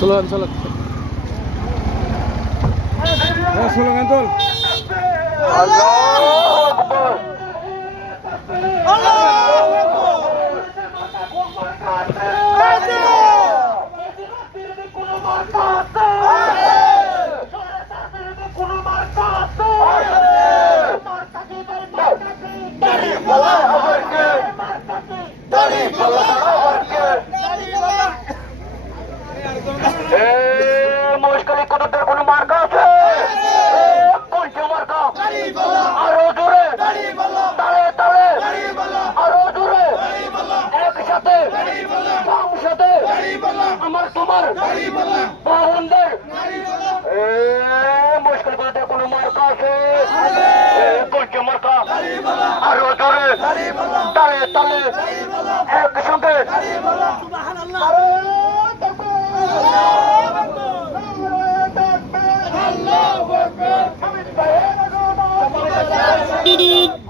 Slogan slogan slogan তোল। মহেশখালী কতটার কোনো মার্কা আছে? কোনটা মার্কা? আরো জোরে, তালে তালে, আরো জোরে, একসাথে, সংসাথে, আমার তোমার বাহনদের মহেশখালী কতটার কোনো মার্কা আছে? কোনটা মার্কা? আরো জোরে, তালে তালে, একসঙ্গে Beep.